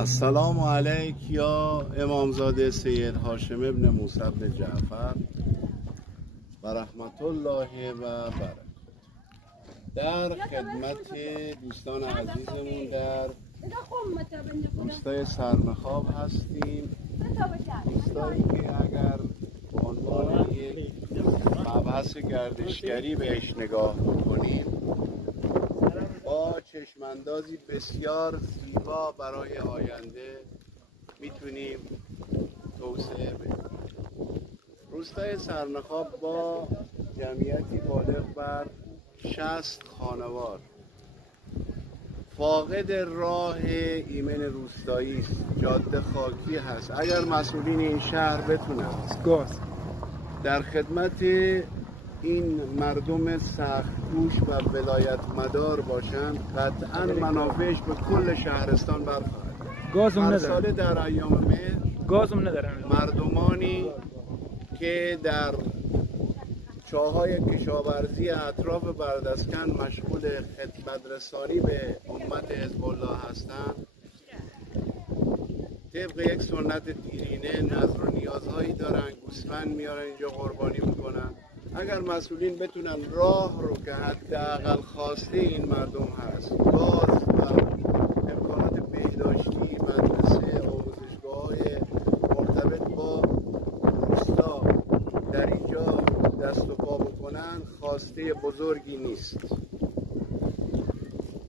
السلام علیک یا امامزاده سید هاشم ابن موسی بن جعفر و رحمت الله و برکاته. در خدمت دوستان عزیزمون در روستای سرمخاب هستیم. روستایی که اگر به عنوان یک مبحث گردشگری بهش نگاه بکنیم با چشماندازی بسیار زیبا برای آینده میتونیم توسعه بدیم. روستای سرمخاب با جمعیتی بالغ بر 60 خانوار فاقد راه ایمن روستایی است، جاده خاکی هست. اگر مسئولین این شهر بتونن در خدمت این مردم سخت‌کوش و ولایت مدار باشند، قطعا منافعش به کل شهرستان برخواهد. هر ساله در ایام مهر مردمانی که در چاهای کشاورزی اطراف بردسکن مشغول خدمت رسانی به امت حزب الله هستند، طبق یک سنت دیرینه نظر و نیازهایی دارن، گوسفند میارن اینجا قربانی میکنن. اگر مسئولین بتونن راه رو که حداقل خواسته این مردم هست، گاز و امکانات بهداشتی، مدرسه، آموزشگاه‌های مرتبط با روستا در اینجا دست و پا بکنن، خواسته بزرگی نیست.